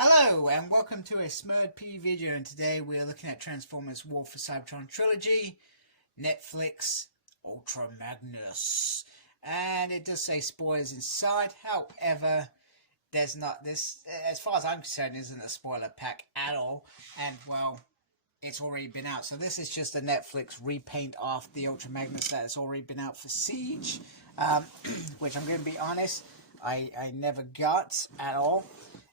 Hello and welcome to a Smurd P video, and today we are looking at Transformers War for Cybertron Trilogy, Netflix, Ultra Magnus. And it does say spoilers inside, however, there's not this, as far as I'm concerned, isn't a spoiler pack at all, and well, it's already been out. So this is just a Netflix repaint of the Ultra Magnus that has already been out for Siege, which I'm going to be honest, I never got at all.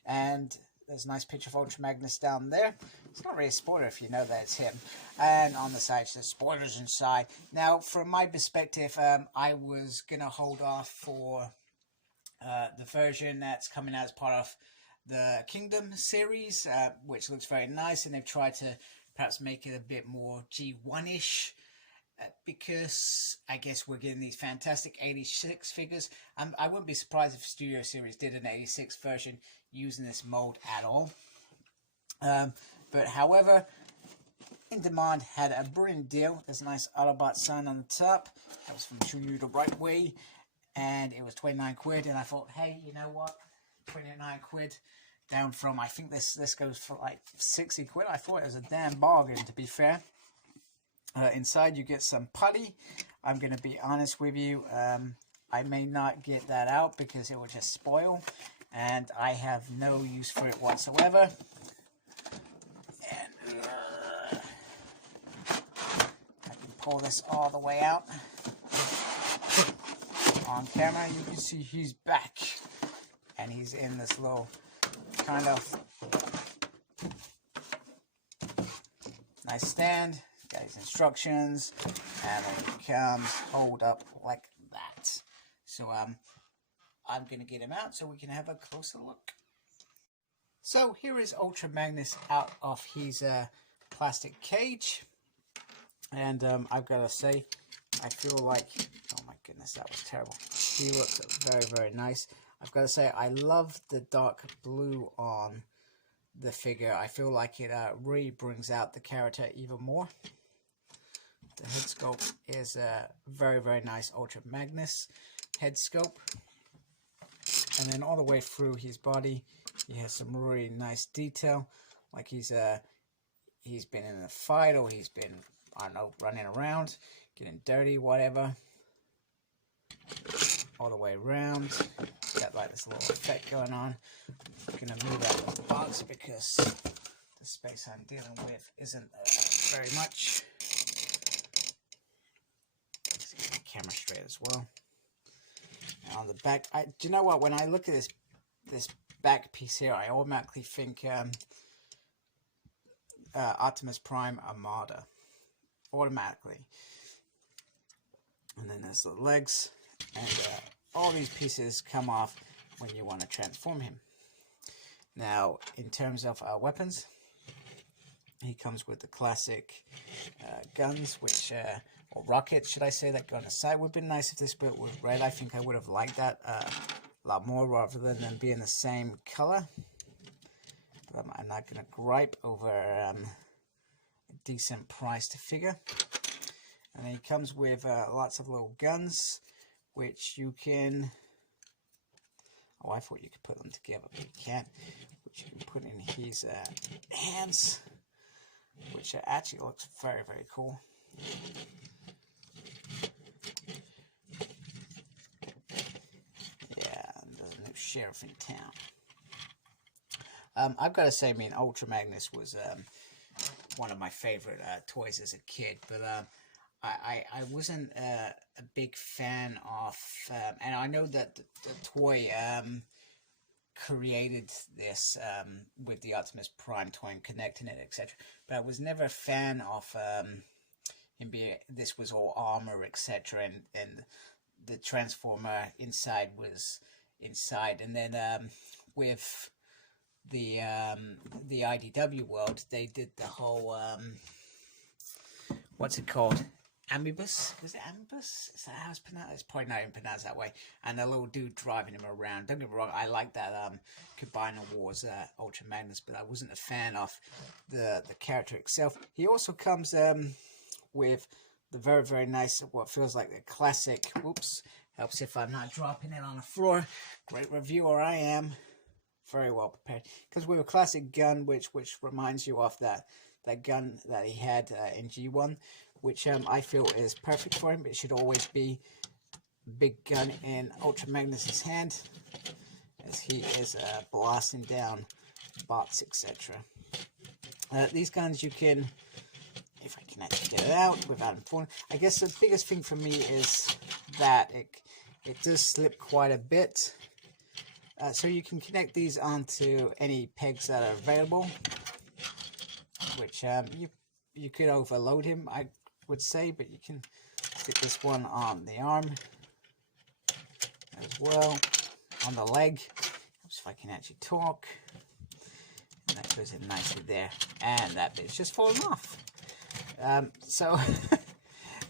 And there's a nice picture of Ultra Magnus down there. It's not really a spoiler if you know that it's him. And on the side it says spoilers inside. Now, from my perspective, I was going to hold off for the version that's coming out as part of the Kingdom series, which looks very nice. And they've tried to perhaps make it a bit more G1-ish. Because I guess we're getting these fantastic 86 figures. I wouldn't be surprised if Studio Series did an 86 version using this mold at all. But however, In Demand had a brilliant deal. There's a nice Autobot sign on the top. That was from Showing You the Right Way. And it was 29 quid. And I thought, hey, you know what? 29 quid. Down from, I think this goes for like 60 quid. I thought it was a damn bargain, to be fair. Inside you get some putty. I'm going to be honest with you, I may not get that out because it will just spoil, and I have no use for it whatsoever. And I can pull this all the way out. On camera you can see he's back, and he's in this little kind of nice stand. Got his instructions, and then he comes hold up like that. So I'm gonna get him out so we can have a closer look. So here is Ultra Magnus out of his plastic cage, and I've got to say, I feel like, oh my goodness, that was terrible. He looks very, very nice. I've got to say, I love the dark blue on the figure. I feel like it really brings out the character even more. The head sculpt is a very, very nice Ultra Magnus head sculpt. And then all the way through his body, he has some really nice detail. Like he's been in a fight, or he's been, I don't know, running around, getting dirty, whatever. All the way around. Got like this little effect going on. I'm going to move out of the box because the space I'm dealing with isn't very much. Let's get the camera straight as well. And on the back, do you know what? When I look at this back piece here, I automatically think Optimus Prime Armada. Automatically. And then there's the legs, and all these pieces come off when you want to transform him. Now, in terms of weapons, he comes with the classic guns, which, or rockets, should I say, that go on the side. Would have been nice if this bit was red. I think I would have liked that a lot more rather than them being the same color. But I'm not going to gripe over a decent priced figure. And then he comes with lots of little guns, which you can... Oh, I thought you could put them together, but you can't. Which you can put in his hands, which actually looks very, very cool. Yeah, and there's a new sheriff in town. I've got to say, I mean, Ultra Magnus was one of my favorite toys as a kid, but I wasn't a big fan of, and I know that the toy created this with the Optimus Prime toy and connecting it, etc. But I was never a fan of him being, this was all armor, etc. And the Transformer inside was inside. And then with the IDW world, they did the whole what's it called? Amibus? Is it Amibus? Is that how it's pronounced? It's probably not even pronounced that way. And the little dude driving him around. Don't get me wrong, I like that Combiner Wars Ultra Magnus, but I wasn't a fan of the character itself. He also comes with the very, very nice, what feels like the classic, whoops, helps if I'm not dropping it on the floor. Great reviewer I am. very well prepared. Because with a classic gun, which reminds you of that gun that he had in G1, which I feel is perfect for him. It should always be big gun in Ultra Magnus's hand, as he is blasting down bots, etc. These guns you can, if I can actually get it out without him falling. I guess the biggest thing for me is that it does slip quite a bit. So you can connect these onto any pegs that are available, which you could overload him, I would say, but you can stick this one on the arm as well, on the leg. Oops, if I can actually talk. And that goes in nicely there, and that bit's just fallen off. So I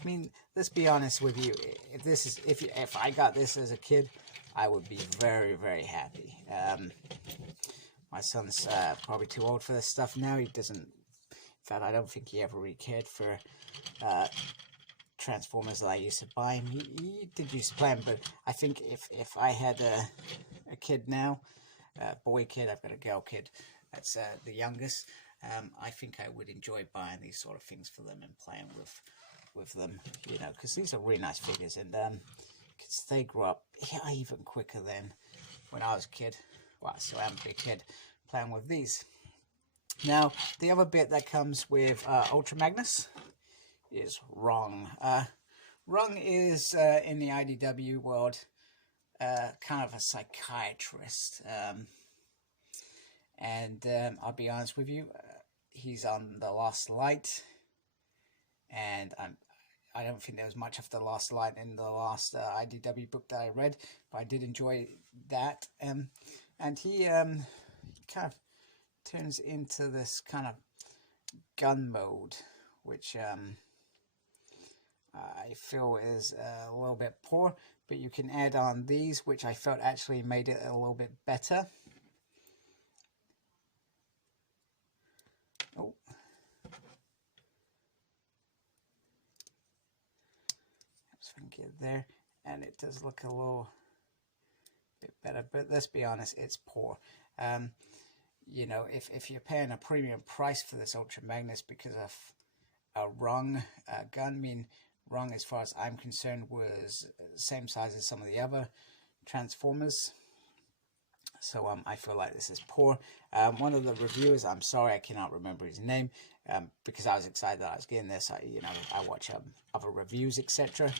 mean, let's be honest with you. If I got this as a kid, I would be very, very happy. My son's probably too old for this stuff now. He doesn't. In fact, I don't think he ever really cared for Transformers that I used to buy him. He did used to play them, but I think if I had a kid now, boy kid, I've got a girl kid. That's the youngest. I think I would enjoy buying these sort of things for them and playing with them, you know, because these are really nice figures, and because they grow up even quicker than when I was a kid. Well, so I'm a big kid playing with these. Now, the other bit that comes with Ultra Magnus is Rung. Rung is, in the IDW world, kind of a psychiatrist. And I'll be honest with you, he's on the Lost Light, and I don't think there was much of the Lost Light in the last IDW book that I read, but I did enjoy that. And he kind of turns into this kind of gun mode, which I feel is a little bit poor, but you can add on these, which I felt actually made it a little bit better. Oh. If I can get there, and it does look a little bit better, but let's be honest, it's poor. You know, if you're paying a premium price for this Ultra Magnus because of a Rung gun, I mean, Rung, as far as I'm concerned, was the same size as some of the other Transformers. So I feel like this is poor. One of the reviewers, I'm sorry I cannot remember his name, because I was excited that I was getting this. I watch other reviews, etc.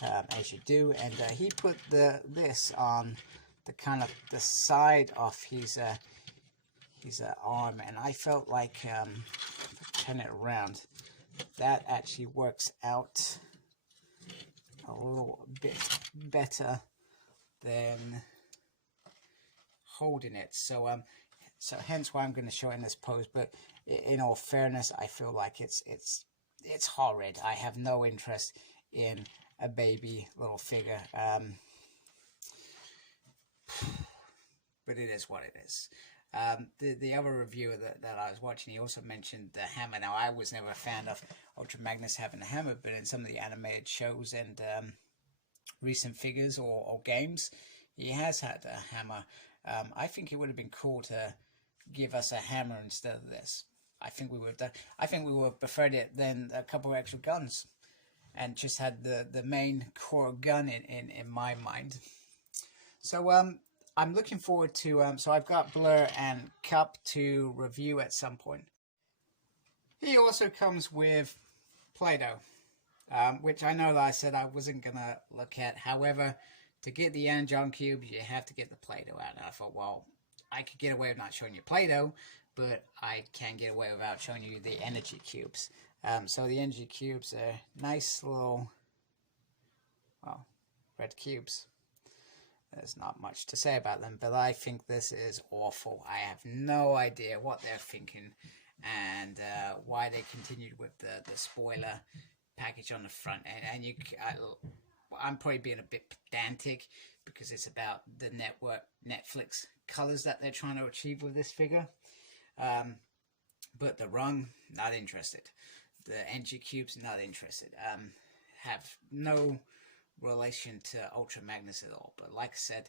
As you do, and he put this on the kind of the side of his arm, and I felt like if I turn it around, that actually works out a little bit better than holding it. So hence why I'm going to show it in this pose. But in all fairness, I feel like it's horrid. I have no interest in a baby little figure. But it is what it is. The other reviewer that I was watching, he also mentioned the hammer. Now, I was never a fan of Ultra Magnus having a hammer, but in some of the animated shows and recent figures or games, he has had a hammer. I think it would have been cool to give us a hammer instead of this. I think we would have preferred it than a couple of extra guns, and just had the main core gun in my mind. So I'm looking forward to, so I've got Blur and Cup to review at some point. He also comes with Play-Doh, which I know that I said I wasn't going to look at. However, to get the Energon cubes, you have to get the Play-Doh out. And I thought, well, I could get away with not showing you Play-Doh, but I can't get away without showing you the energy cubes. So the energy cubes are nice little, well, red cubes. There's not much to say about them, but I think this is awful. I have no idea what they're thinking, and why they continued with the spoiler package on the front. And I'm probably being a bit pedantic because it's about the Netflix colors that they're trying to achieve with this figure. But the Rung, not interested. The energy cubes, not interested. Have no relation to Ultra Magnus at all. But like I said,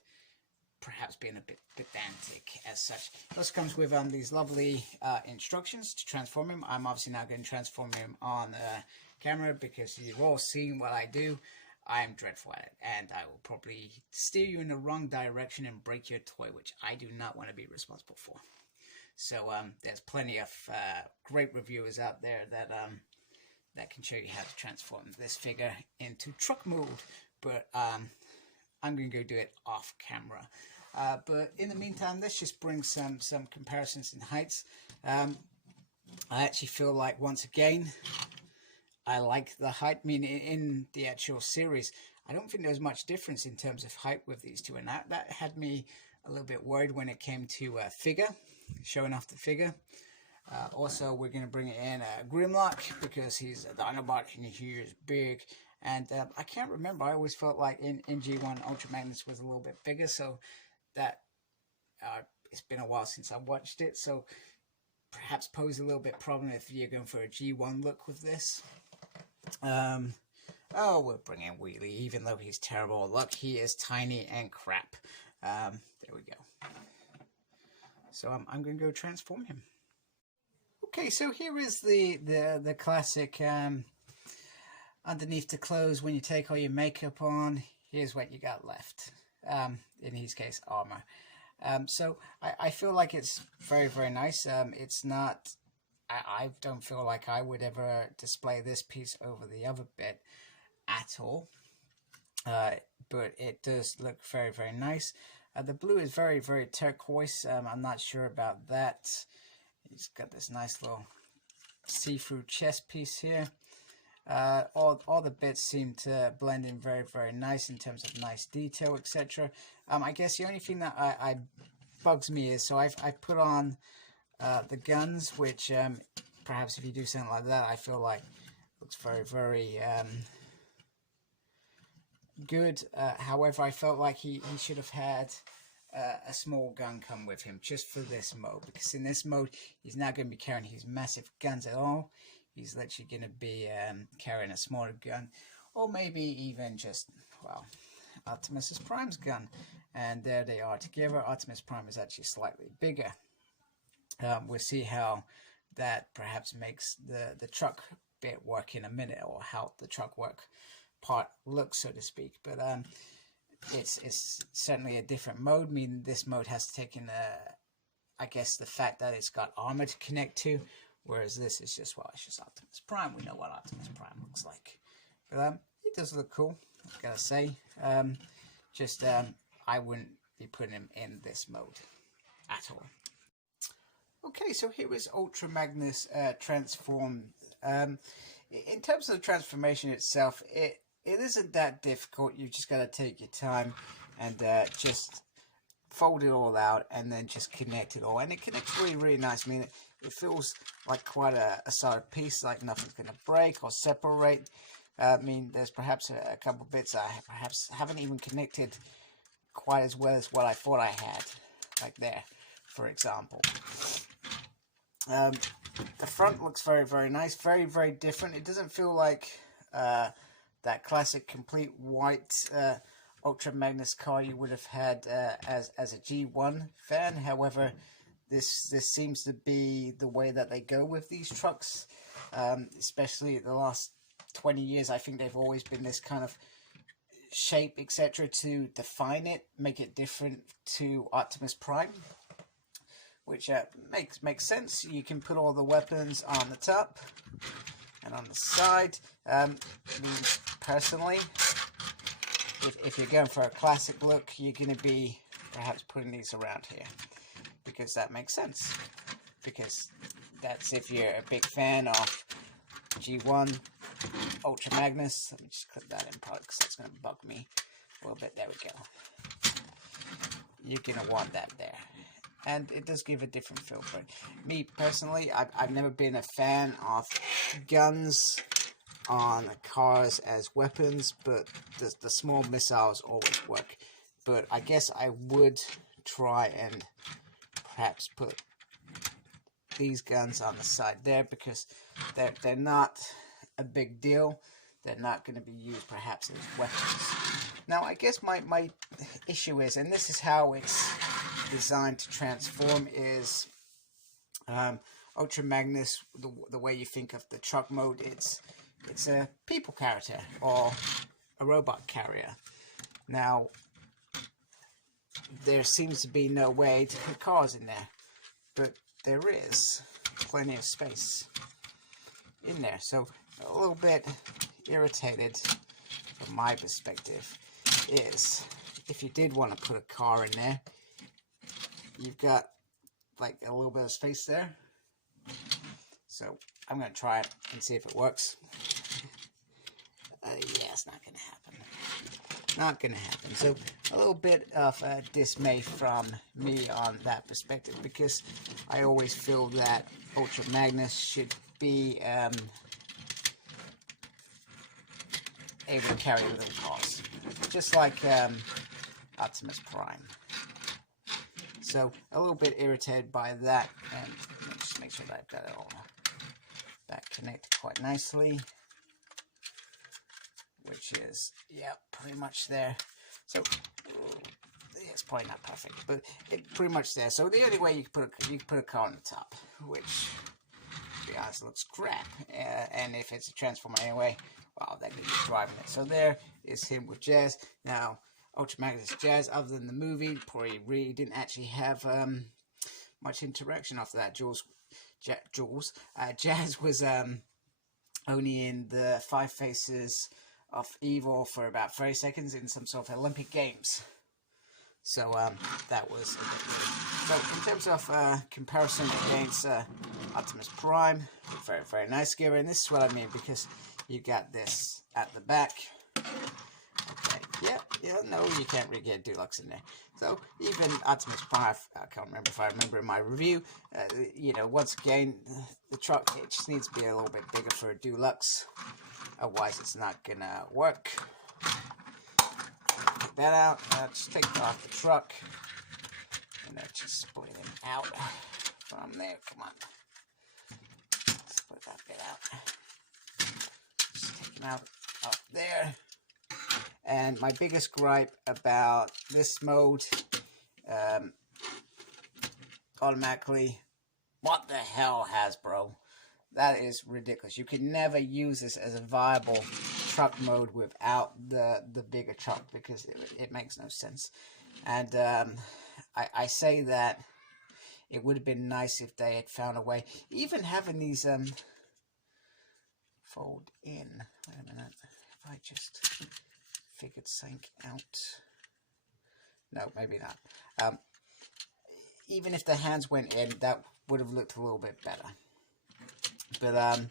perhaps being a bit pedantic as such. It also comes with these lovely instructions to transform him. I'm obviously now going to transform him on camera because you've all seen what I do. I am dreadful at it, and I will probably steer you in the wrong direction and break your toy, which I do not want to be responsible for. So there's plenty of great reviewers out there that can show you how to transform this figure into truck mode, but I'm going to go do it off camera. But in the meantime, let's just bring some comparisons in heights. I actually feel like, once again, I like the height. I mean, in the actual series, I don't think there was much difference in terms of height with these two, and that had me a little bit worried when it came to figure, showing off the figure. Also, we're going to bring in Grimlock because he's a Dinobot and he is big. And I can't remember. I always felt like in G1, Ultra Magnus was a little bit bigger. So that it's been a while since I watched it. So perhaps pose a little bit problem if you're going for a G1 look with this. Oh, we'll bring in Wheelie, even though he's terrible. Look, he is tiny and crap. There we go. So I'm going to go transform him. Okay, so here is the classic underneath the clothes when you take all your makeup on. Here's what you got left. In his case, armor. So I feel like it's very, very nice. It's not... I don't feel like I would ever display this piece over the other bit at all. But it does look very, very nice. The blue is very, very turquoise. I'm not sure about that. He's got this nice little see-through chest piece here. All the bits seem to blend in very, very nice in terms of nice detail, etc. I guess the only thing that I bugs me is, so I've put on the guns, which perhaps if you do something like that, I feel like looks very, very good. However, I felt like he should have had a small gun come with him just for this mode, because in this mode he's not going to be carrying his massive guns at all. He's literally going to be carrying a smaller gun, or maybe even just, well, Optimus Prime's gun. And there they are together. Optimus Prime is actually slightly bigger. We'll see how that perhaps makes the truck bit work in a minute, or how the truck work part looks, so to speak. But it's certainly a different mode. I mean, this mode has taken, I guess, the fact that it's got armor to connect to, whereas this is just, well, it's just Optimus Prime. We know what Optimus Prime looks like. But it does look cool, I've got to say. I wouldn't be putting him in this mode at all. Okay, so here is Ultra Magnus transformed. In terms of the transformation itself, it isn't that difficult. You've just got to take your time and just fold it all out and then just connect it all. And it connects really, really nice. I mean, it feels like quite a solid piece, like nothing's going to break or separate. I mean, there's perhaps a couple bits I perhaps haven't even connected quite as well as what I thought I had, like there, for example. The front looks very, very nice, very, very different. It doesn't feel like that classic complete white Ultra Magnus car you would have had as a G1 fan. However, this seems to be the way that they go with these trucks, especially the last 20 years. I think they've always been this kind of shape, etc., to define it, make it different to Optimus Prime, which makes sense. You can put all the weapons on the top and on the side. Me personally, if you're going for a classic look, you're going to be perhaps putting these around here, because that makes sense. Because that's if you're a big fan of G1 Ultra Magnus. Let me just click that in, probably because that's going to bug me a little bit. There we go. You're going to want that there. And it does give a different feel. But me personally, I've never been a fan of guns on cars as weapons, but the small missiles always work. But I guess I would try and perhaps put these guns on the side there, because they're not a big deal. they're not going to be used perhaps as weapons. Now, I guess my issue is, and this is how it's designed to transform, is Ultra Magnus, the way you think of the truck mode, it's a people character or a robot carrier. Now, there seems to be no way to put cars in there, but there is plenty of space in there. So a little bit irritated from my perspective is, if you did want to put a car in there, you've got like a little bit of space there. So I'm going to try it and see if it works. Yeah, it's not going to happen. Not going to happen. So a little bit of dismay from me on that perspective, because I always feel that Ultra Magnus should be able to carry little cars, just like Optimus Prime. So a little bit irritated by that, and let me just make sure that I've got it all back connected quite nicely, which is, yeah, pretty much there. So yeah, it's probably not perfect, but it's pretty much there. So the only way you can put a car on the top, which, to be honest, looks crap. And if it's a transformer anyway, well, then you're just driving it. So there is him with Jazz. Now, Ultra Magnus Jazz, other than the movie, probably really didn't actually have much interaction after that. Jazz was only in the 5 Faces of Evil for about 30 seconds in some sort of Olympic Games. So that was a bit weird. So in terms of comparison against Optimus Prime, very, very nice gear. And this is what I mean, because you got this at the back. Okay, yeah, no, you can't really get Deluxe in there. So even Optimus Prime, I can't remember if I remember in my review, you know, once again, the truck, it just needs to be a little bit bigger for a Deluxe. Otherwise, it's not gonna work. Take that out. Just take it off the truck. And then just split him out from there. Come on. Split that bit out. Just take him out up there. And my biggest gripe about this mode, automatically, what the hell, Hasbro? That is ridiculous. You can never use this as a viable truck mode without the bigger truck, because it makes no sense. And I say that it would have been nice if they had found a way, even having these fold in. Wait a minute. If I just figured sync out. No, maybe not. Even if the hands went in, that would have looked a little bit better. But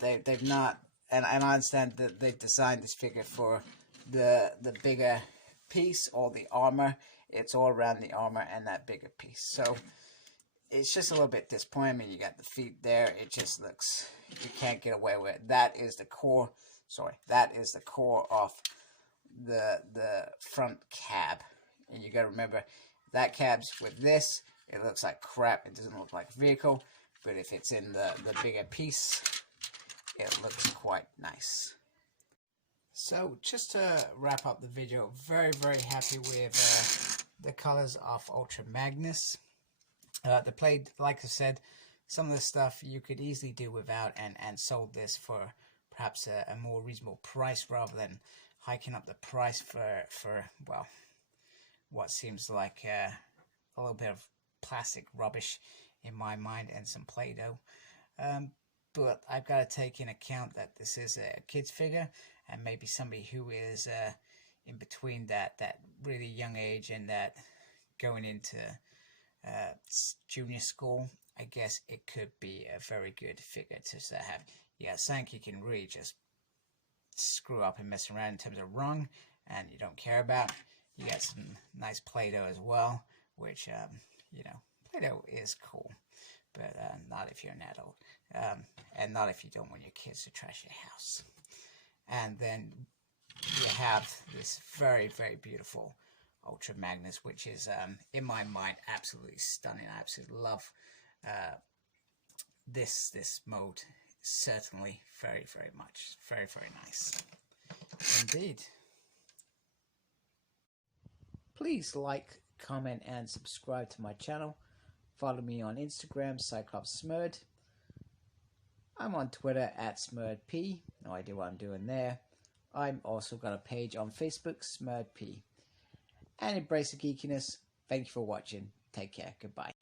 they've not, and I understand that they've designed this figure for the bigger piece, or the armor. It's all around the armor and that bigger piece. So it's just a little bit disappointing. I mean, you got the feet there. It just looks, you can't get away with it. That is the core. Sorry, that is the core of the front cab. And you got to remember, that cab's with this, it looks like crap. It doesn't look like a vehicle. But if it's in the bigger piece, it looks quite nice. So just to wrap up the video, very, very happy with the colors of Ultra Magnus. The plate, like I said, some of the stuff you could easily do without, and sold this for perhaps a more reasonable price, rather than hiking up the price for well, what seems like a little bit of plastic rubbish in my mind, and some Play-Doh. But I've got to take in account that this is a kid's figure, and maybe somebody who is in between that really young age and that going into junior school. I guess it could be a very good figure to have. Yeah, something you can really just screw up and mess around in terms of rung, and you don't care about. You got some nice Play-Doh as well, which, you know, Play-Doh is cool, but not if you're an adult, and not if you don't want your kids to trash your house. And then you have this very, very beautiful Ultra Magnus, which is, in my mind, absolutely stunning. I absolutely love this mode certainly very, very much. Very, very nice. Indeed. Please like, comment, and subscribe to my channel. Follow me on Instagram, CyclopsSmurd. I'm on Twitter @SmurdP. No idea what I'm doing there. I'm also got a page on Facebook, SmurdP. And embrace the geekiness. Thank you for watching. Take care. Goodbye.